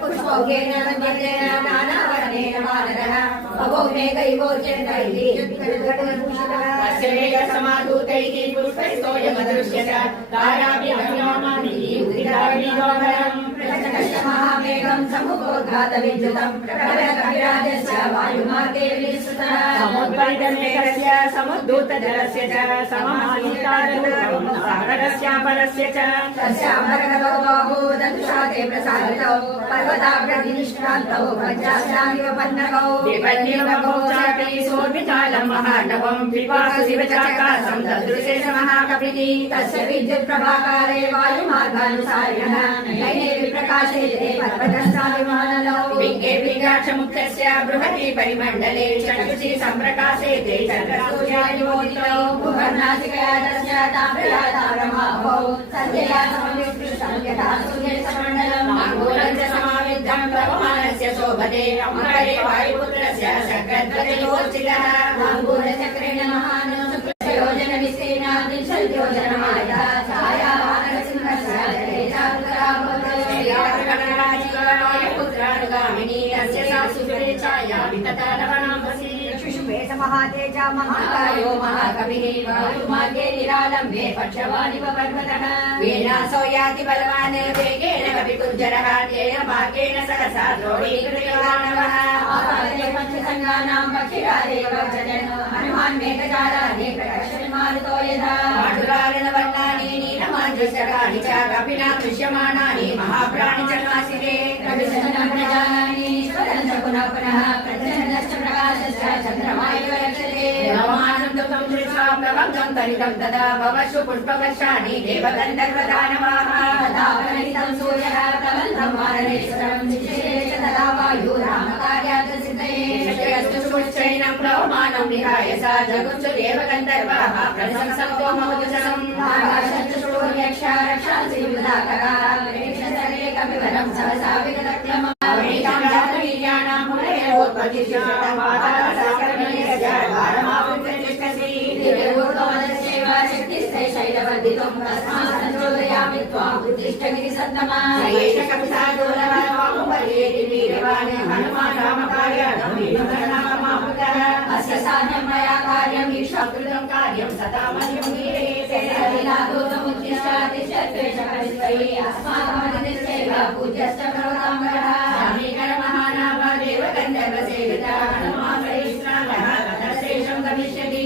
पुष्पौघेन नम्यतेन नानावर्णेन वानरः भवो मेघैवो चन्द्रैः समाधूतैः पुष्पैस्तोयमदृश्यत ताराभिः महामेघं समुपोद्घातविद्युतं प्रकटकविराजस्य वायुमार्गे विस्तृतः समुद्भरितमेघस्य समुद्धूतजलस्य च सममालितारूपं सागरस्यापरस्य च तस्याम्बरगतौ बाहू दंशाते प्रसारितौ पर्वताग्रनिष्क्रान्तौ पञ्चास्यामिव पन्नकौ विपन्निवकौ चापि सोर्मितालं महार्णवं पिपासु शिवचाकाशं ददृशे महाकपिः तस्य विद्युत्प्रभाकारे वायुमार्गानुसारिणः नयने प्रकाशे पर्वतस्थाभिमानलौ पिङ्गे पिङ्गाक्षमुख्यस्य बृहति परिमण्डले चक्षुषि सम्प्रकाशे ते चन्द्रसूर्यादिवोदितौ भुवर्णासिकया तस्य ताम्रया तारमाभौ सन्ध्यया समविष्टं यथा सूर्यसमण्डलम् आङ्गूलं च समाविद्धं प्रवमानस्य शोभते अमरे वायुपुत्रस्य शक्रध्वजयोर्चितः आङ्गूलचक्रेण महान् योजनविस्तीर्णा 30 योजनमायः छायावानरसिंहस्य पुत्रानुगामिनी अस्य सा सुरेच्छाया वितता लवणाम्बसी शिशुपेश महातेजा महाकायो महाकविः वायुमार्गे निरालम्बे पक्षवानिव पर्वतः वीणासो याति बलवान् वेगेन कपिकुञ्जरः तेन मार्गेण सहसा द्रोणीकृतयोदानवः पञ्चसङ्गानां पक्षिरादेव जनन् हनुमान् मेघजालानि प्रकर्षन्मारुतो यथा पाटुरारणवर्णानि नीलमाञ्जस्तकानि च कपिना दृश्यमाणानि महाप्राणि च नासिके कविशनप्रजानानि स्वरन् च पुनः पुनः प्रचण्डश्च प्रकाशश्च चन्द्रमायव रक्षते नवमानं दुःखं दृष्ट्वा प्रभङ्गं तरितं तदा भवशु पुष्पवर्षाणि देवगन्धर्वदानवाः तदावनहितं सूर्यः प्रबन्धं वानरेश्वरं चित्रे च तदा वायु रामकार्यार्थसिद्धये शक्यस्तु सुपुश्चैनं प्लवमानं विहाय सा जगुंसु देवगन्धर्वाः प्रशंसन्तो महोदशम् आकाशश्च शूर्यक्ष रक्षांसि युधाकरा प्रेक्षसरे कपिवरं सहसा विगतक्लमम् वीर्याणां पुनरेवोत्पत्तिश्चेतमातारसाकर्मण्यस्यारमावृततिष्ठसि दिव्यभूतोदस्यैव शक्तिस्ते शैलवर्धितुं तस्मात् संशोधयामि त्वां उत्तिष्ठगिरिसत्तमा एष कपिसादूरः वामुपर्येति वीर्यवान् हनुमान् रामकार्यार्थं अस्य साध्यं मया कार्यम् ईशाकृतं कार्यं सदा मह्यं वीरेते अस्माकमतिश्चैव पूज्यश्च पर्वताम्बरः समीकर महानाभ देवगन्धर्वसेविता हनुमान् परिश्रामः ततश्रेषं गमिष्यति